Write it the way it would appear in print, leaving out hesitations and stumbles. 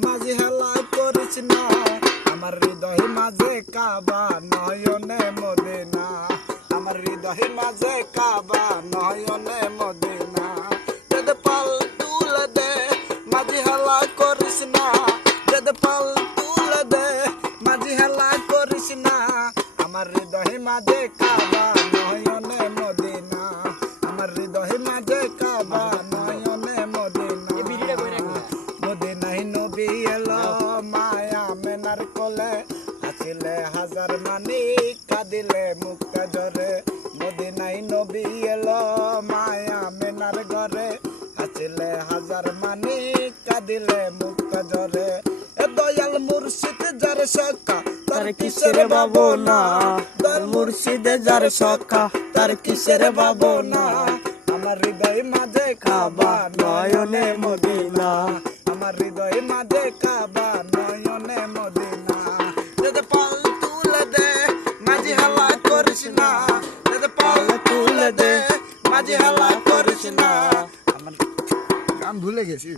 মাঝি হেলা করিস না আমার হৃদয় মাঝে কাবা নয়নে মদিনা আমার হৃদয় মাঝে কাবা নয়নে মদিনা দেদ পাল তুলে দে মাঝি হেলা করিস না দেদ পাল তুলে দে মাঝি হেলা করিস না আমার হৃদয় মাঝে কাবা নয়নে মদিনা আমার হৃদয় মাঝে কাবা নয়নে মদিনা মদিনায় নবী এলো মায়া মেনার কোলে হাসিলে হাজার মানি কাঁদিলে মুক্তা জরে মদিনায় নবী এলো মায়া মেনার ঘরে হাসিলে হাজার মানি কাঁদিলে মুক্তা জরে এ দয়াল মুর্শিদ যার সখা তার কিসের ভাবনা দয়াল মুর্শিদ যার সখা তার কিসের ভাবনা আমার হৃদয় মাঝে কাবা নয়নে মদিনা আমার হৃদয় মাঝে কাবা নয়নে মদিনা দেদ পাল তুলে দে মাঝি হালা করিস না দেদ পাল তুলে দে মাঝি হালা করিস না আমার গান ভুলে গেছি।